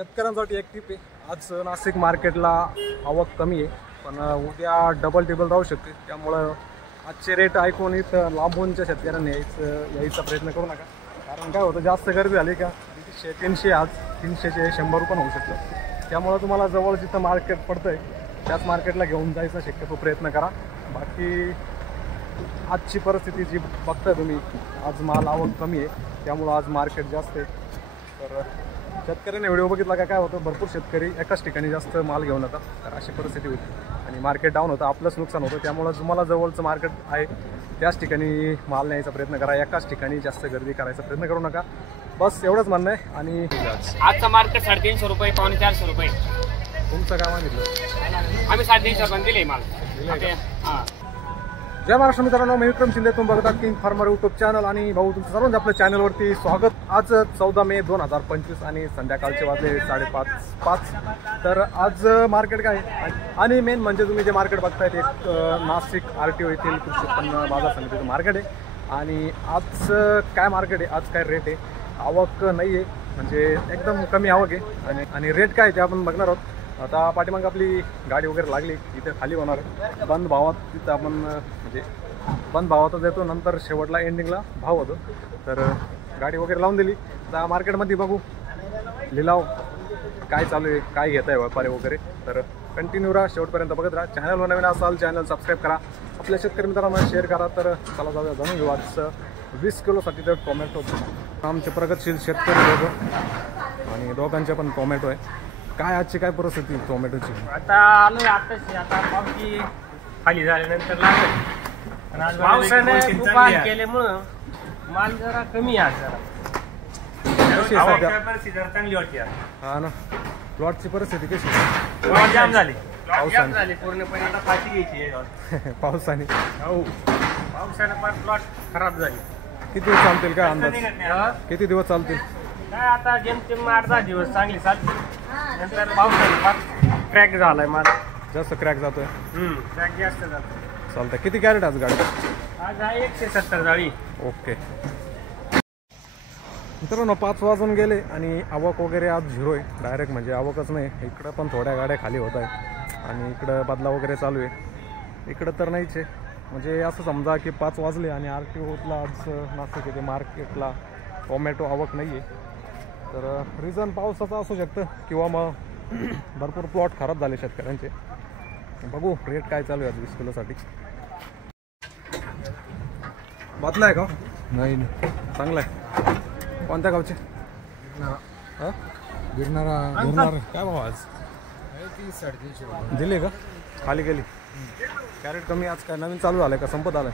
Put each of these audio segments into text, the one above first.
शेतकऱ्यांसाठी एक टिप आहे. आज नाशिक मार्केटला आवक कमी आहे, पण उद्या डबल टिबल राहू शकते. त्यामुळं आजचे रेट ऐकून इथं लांबूनच्या शेतकऱ्यांनी यायचा प्रयत्न करू नका. कारण काय होतं, जास्त गर्दी झाली का 200-300 आज 300चे 100 पण होऊ शकतं. त्यामुळं तुम्हाला जवळ जिथं मार्केट पडतं आहे त्याच मार्केटला घेऊन जायचा शक्यतो प्रयत्न करा. बाकी आजची परिस्थिती जी बघताय तुम्ही, आज माल आवक कमी आहे, त्यामुळं आज मार्केट जास्त आहे. तर शेतकऱ्यांनी व्हिडिओ बघितला का काय होतं, भरपूर शेतकरी एकाच ठिकाणी जास्त माल घेऊन येतात. तर अशी परिस्थिती होती आणि मार्केट डाऊन होतं, आपलंच नुकसान होतं. त्यामुळं तुम्हाला जवळचं मार्केट आहे त्याच ठिकाणी माल न्यायचा प्रयत्न करा. एकाच ठिकाणी जास्त गर्दी करायचा प्रयत्न करू नका. बस एवढंच म्हणणं आहे. आणि आजचा मार्केट 350 रुपये, 450 रुपये. तुमचं काय मागितलं? आम्ही 350 रुपये दिले माल. हां. जय महाराष्ट्र मित्रांनो, मी विक्रम शिंदे, तुम्ही बघतात किंग फार्मर यूट्यूब चॅनल. आणि भाऊ तुमचं सर्वांचं आपल्या चॅनलवरती स्वागत. आज 14 मे 2025 आणि संध्याकाळचे वाजले 5:30. तर आज मार्केट काय आहे आणि मेन म्हणजे तुम्ही जे मार्केट बघतायत एक नाशिक RTO येथील कृषी उत्पन्न बाजार समितीचं मार्केट आहे. आणि आज काय मार्केट आहे, आज काय रेट आहे, आवक नाही आहे, म्हणजे एकदम कमी आवक आहे. आणि रेट काय ते आपण बघणार आहोत. आता पाठीमाग आपली गाडी वगैरे लागली, इथे खाली होणार आहे बंद भावात. तिथं आपण म्हणजे बंद भावातच येतो, नंतर शेवटला एंडिंगला भाव होतो. तर गाडी वगैरे लावून दिली. आता मार्केटमध्ये बघू लिलाव काय चालू आहे, काय घेत आहे व्यापारी वगैरे. तर कंटिन्यू राहा, शेवटपर्यंत बघत राहा. चॅनलवर नवीन असाल चॅनल सबस्क्राईब करा, आपल्या शेतकरी मित्रांना शेअर करा. तर चला जाऊया, जाणून घेऊ आज 20 किलोसाठी तर टोमॅटो. आमचे प्रगतशील शेतकरी दोघं आणि दोघांचे पण टोमॅटो आहे. काय आजची काय परिस्थिती टोमॅटोची? आता आलो आताच, आता पावशी खाली झाल्यानंतर लागेल. पावसाने खूप हाल केल्यामुळं माल जरा कमी आहे. आज जरा परिस्थिती चांगली वाटते. हा ना, प्लॉटची परिस्थिती कशी? जाम झाली, पावसाने झाली पूर्णपणे. आता फाशी घ्यायची पावसाने. हो, पावसाने पण प्लॉट खराब झाली. किती दिवस चालतील काय अंदाज? किती दिवस चालतील काय? आता जेमतेम 8-10 दिवस चांगली चालते. नंतर पावसाने क्रॅक झालाय माल, जास्त क्रॅक जातोय. क्रॅक जास्त जातो. चालतंय. किती कॅरेट आज गाडी? आज आहे 170 जाळी. ओके मित्रांनो, 5 वाजून गेले आणि आवक वगैरे आज 0 आहे. डायरेक्ट म्हणजे आवकच नाही. इकडं पण थोड्या गाड्या खाली होत आहेत आणि इकडं बदला वगैरे चालू आहे. इकडं तर नाहीच आहे. म्हणजे असं समजा की 5 वाजले आणि RTOला आज नाशिक येथे मार्केटला टोमॅटो आवक नाही आहे. तर रिझन पावसाचं असू शकतं किंवा मग भरपूर प्लॉट खराब झाले शेतकऱ्यांचे. बघू रेट काय चालू आहे 20 किलोसाठी. बदला आहे का? नाही, चांगला आहे. कोणत्या गावचे? हां, गिरणारा. काय भाव आज? 350-350 दिले का? खाली गेली. कॅरेट कमी आज काय नवीन चालू झालं का संपत आलं?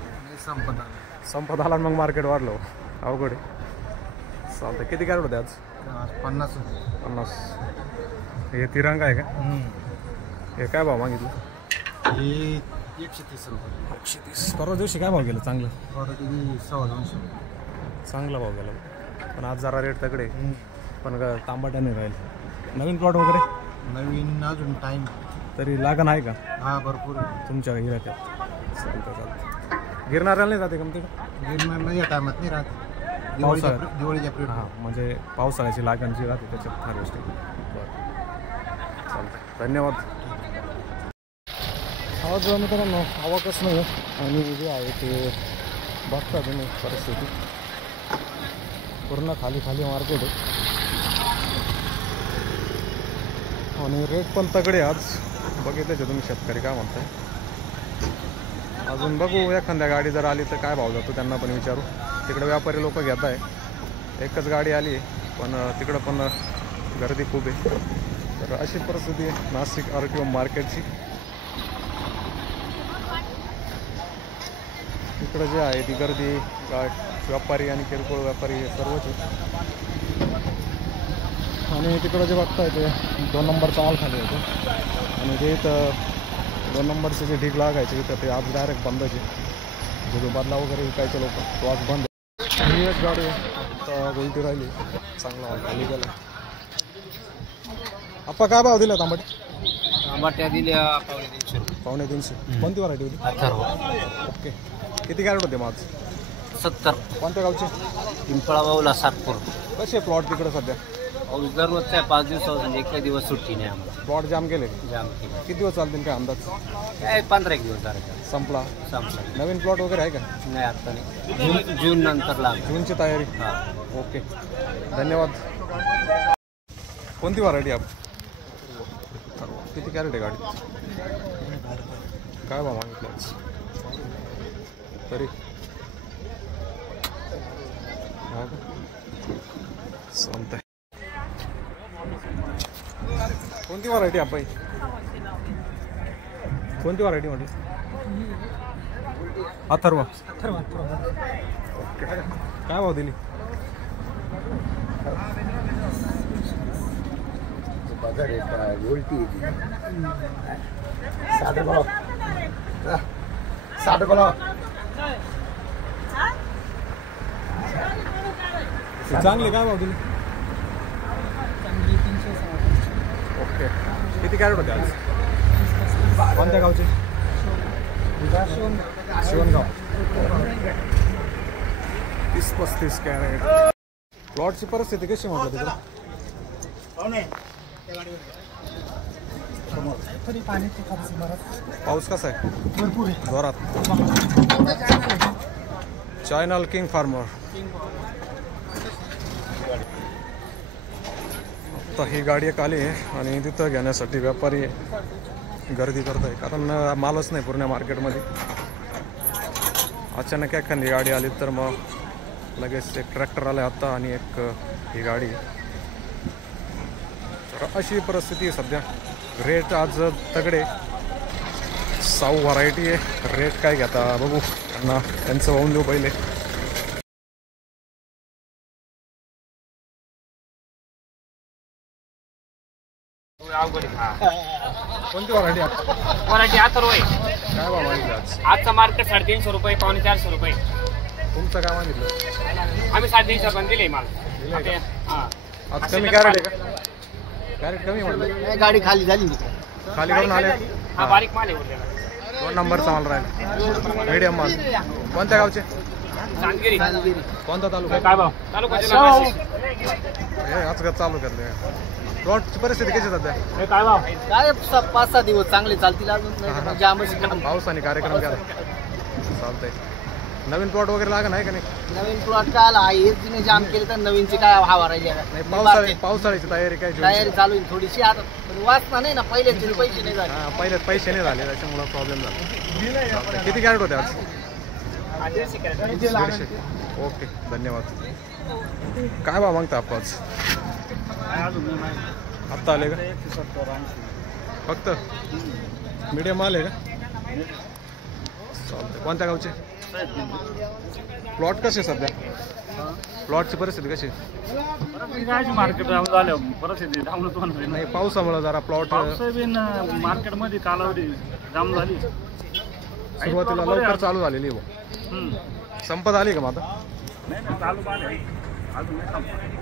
संपत आला मग मार्केट वाढलं. अवघड आहे. चालतं. किती कॅरेट होते आज? 50. हे तिरंगा आहे का? हे काय भाव मागितलं? हे 130 रुपये. 130. परवा दिवशी काय भाव गेला? चांगलं 250. चांगला भाव गेला, पण आज जरा रेट तकडे. पण तांबाट्याने राहील. नवीन प्लॉट वगैरे नवीन अजून टाईम तरी लागण आहे का? हा, भरपूर तुमच्या इलाक्यात? चालतं. गिरणाऱ्याला नाही जाते कमती? गिरणार नाही, या टायमात नाही राहत. दिवाळीच्या पिरियड. हां, म्हणजे पावसाळ्याची लागणची राहते त्याच्यात हार्वेस्टिंग. बरं, चालतं. धन्यवाद. आज मित्रांनो आवकच नाही आणि जे आहे ते बघता तुम्ही परिस्थिती. पूर्ण खाली मार्केट आहे आणि रेट पण तगडे आज. बघितले तुम्ही शेतकरी काय म्हणताय. अजून बघू, एखाद्या गाडी जर आली तर काय भाव जातो त्यांना पण विचारू. तिकडे व्यापारी लोक घेत आहे. एकच गाडी आली आहे, पण तिकडं पण गर्दी खूप आहे. तर अशी परिस्थिती आहे नाशिक RTO मार्केटची. इकडं जे आहे ती गर्दी व्यापारी आणि किरकोळ व्यापारी सर्वच आहे. आणि तिकडं जे बघताय ते 2 नंबरचा आल खाली होतो आणि ते इथं 2 नंबरचे जे ढीग लागायचे इथं ते आज डायरेक्ट बंदच आहे. जो बदला वगैरे विकायचे लोक तो आज बंद. ही एक गाडी आता गोलटी राहिली. चांगला माल खाली गेला. आप्पा काय भाव दिला तांबट? टमाट्या दिल्या 350. 350. कोणती व्हरायटी होती? ओके. किती कॅरेट होते मग आज? 70. कोणत्या गावचे? पिंपळाबाऊला 7 कसे प्लॉट तिकडे सध्या? पाऊस दररोजचा आहे, 5 दिवसापासून एक दिवस सुट्टी नाही आम्हाला. प्लॉट जाम केले जाम केली. किती दिवस चालतील काय अंदाज? काय 15 दिवस झाले संपला. संपला. नवीन प्लॉट वगैरे आहे का? नाही आता नाही, जून नंतर लागेल. जूनची तयारी. हा. ओके धन्यवाद. कोणती व्हरायटी आप किती कॅरेट आहे गाडी? काय भाव मागितलं तरी? संपत. कोणती व्हरायटी आपण? कोणती व्हरायटी म्हटली? अथर्व. काय भाव दिली? चांगली काय भाव दिली? ओके. किती कॅरेट होते आज? कोणत्या गावचे? शिवणगाव. 30-35 कॅरेट. प्लॉटची परिस्थिती कशी म्हटलं तिकडं? पाऊस कसा आहे? जोरात. Channel king farmer. आता ही गाडी एक आली आहे आणि तिथं घेण्यासाठी व्यापारी गर्दी करत आहे, कारण मालच नाही पूर्ण मार्केटमध्ये. अचानक एखादी गाडी आली तर मग लगेच एक ट्रॅक्टर आला आता आणि एक ही गाडी. तर अशी परिस्थिती आहे सध्या. रेट आज तगडे. साऊ व्हरायटी आहे. रेट काय घेता बघू, त्यांना त्यांचं वाहून देऊ पहिले. कोणती व्हरायटी? व्हरायटी अथर्व आहे. काय भाव मागितलं आज? आजचा मार्केट 350 रुपये, 450 रुपये. तुमचं काय मागितलं? आम्ही 350 पण दिले माल. दिले हा. आज कमी कॅरेट आहे का? कॅरेट कमी म्हटलं. गाडी खाली झाली. खाली करून आले. हा बारीक माल आहे उरलेला. 2 नंबरचा माल राहील. मीडियम माल. कोणत्या गावचे? चांदगिरी. कोणता तालुका? काय भाव? तालुका हे आजकाल चालू करले. प्लॉटची परिस्थिती कशी सध्या? काय भाव? काय 5-6 दिवस चांगले चालतील अजून. जामच काम. पाऊस आणि कार्यक्रम केला चालतंय. नवीन प्लॉट वगैरे लागण आहे का नाही? नवीन प्लॉट काय आला हेच तिने जाम केले तर नवीनची काय हवा राहिली नाही. पावसाळ्याची तयारी काय? तयारी चालू आहे थोडीशी. आता वाचना नाही ना, पहिल्याचे पैसे नाही झाले. हां पहिल्यात पैसे नाही झाले त्याच्यामुळे प्रॉब्लेम झाला. किती कॅरेट होते आज? 150. ओके धन्यवाद. काय भाव मागता आपण आज? आत्ता आले का? फक्त मीडियम आले का? चालतंय. कोणत्या गावचे? प्लॉट कसे सध्या? प्लॉटची परिस्थिती कशी? मार्केट झालं परिस्थिती नाही पावसामुळे जरा प्लॉट मार्केटमध्ये कालावधी जाम झाली. सुरुवातीला लवकर चालू झालेली संपत आली का मग आता?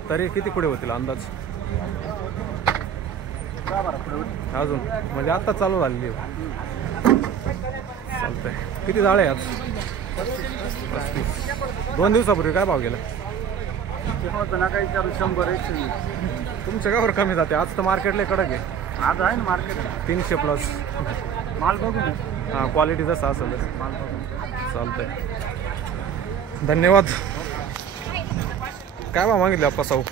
तरी किती पुढे होतील अंदाज? अजून म्हणजे आता चालू झालेली. चालतंय. किती जाळे आज? 2 दिवसापूर्वी काय भाव गेला? 100-120. तुमच्या गावावर कमी जाते. आज तर मार्केटला कडक आहे. आज आहे ना मार्केट 300 प्लस. माल बघून. हां क्वालिटी जसं असेल तसं. चालतंय धन्यवाद. काय भाव मागितले आप्पा? साऊ.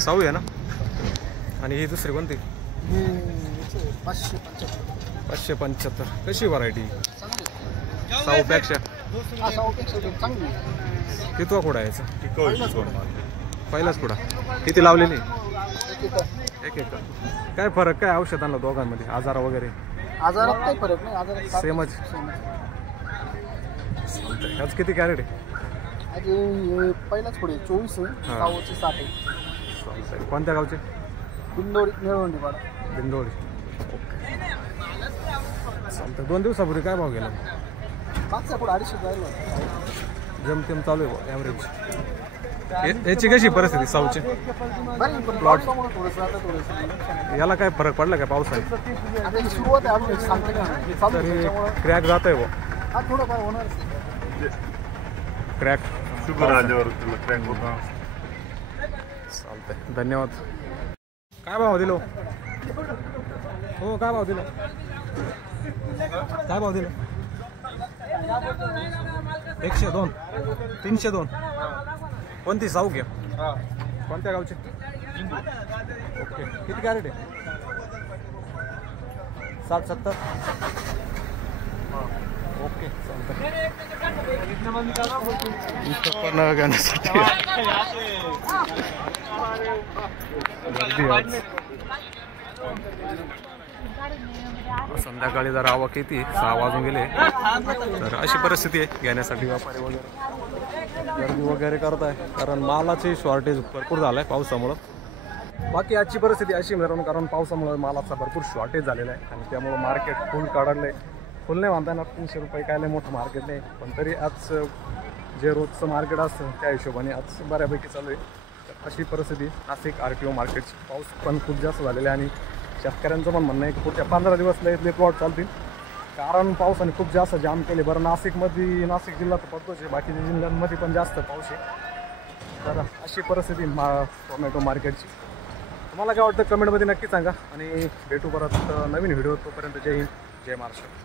साऊ आहे ना? आणि ही दुसरी कोणती? 575. कशी व्हरायटी? साऊपेक्षा कितवा कुडा यायचा? पहिलाच कुडा. किती लावलेली? 1 एकर. काय फरक काय औषधांना दोघांमध्ये? आजार वगैरे? आजारात काही फरक नाही. आजारात सेमच. आज किती कॅरेट आहे? आज पहिलाच पुढे 24 आहे. साऊची 60 आहे. कोणत्या गावचे? बिंदोडी निळवंडीपाडा. बिंदोडी. ओके चालतं. 2 दिवसापूर्वी काय भाव गेला? मागच्या पुढे 250 जायला जमतेम चालू आहे ॲव्हरेज. याची कशी परिस्थिती साऊची? प्लॉट याला काय फरक पडला काय पावसाळी? सुरुवात आहे अजून सांगते का तरी क्रॅक जात आहे हा थोडंफार होणार. क्रॅक शुगर आल्यावर तुला क्रॅक होता. चालतंय, धन्यवाद. काय भाव दिलो हो? काय भाव दिला? काय भाव दिला? 102, 302. कोणती साऊ घ्या? कोणत्या गावची? ओके. किती कॅरेट आहे? 60-70. ओके चालतंय. पण घेण्यासाठी गर्दी आज. संध्याकाळी जर आवक येते, 6 वाजून गेले, तर अशी परिस्थिती आहे घेण्यासाठी व्यापारी वगैरे गर्दी वगैरे करत आहे, कारण मालाची शॉर्टेज भरपूर झालं आहे पावसामुळं. बाकी आजची परिस्थिती अशी मिळून, कारण पावसामुळे मालाचा भरपूर शॉर्टेज झालेला आहे आणि त्यामुळं मार्केट फुल काढलं आहे. फुल नाही म्हणता येणार, 300 रुपये काय नाही मोठं मार्केट नाही, पण तरी आज जे रोजचं मार्केट असतं त्या हिशोबाने आज बऱ्यापैकी चालू आहे. अशी परिस्थिती नाशिक RTO मार्केटची. पाऊस पण खूप जास्त झालेला आहे आणि शेतकऱ्यांचं पण म्हणणं आहे की पुढच्या 15 दिवस लय प्लॉट चालतील, कारण पावसाने खूप जास्त जाम केले. बरं नाशिकमध्ये, नाशिक जिल्हा तर पडतोच आहे, बाकीच्या जिल्ह्यांमध्ये पण जास्त पाऊस आहे. तर अशी परिस्थिती टोमॅटो मार्केटची. तुम्हाला काय वाटतं कमेंटमध्ये नक्की सांगा आणि भेटू परत नवीन व्हिडिओ. तोपर्यंत जय हिंद, जय महाराष्ट्र.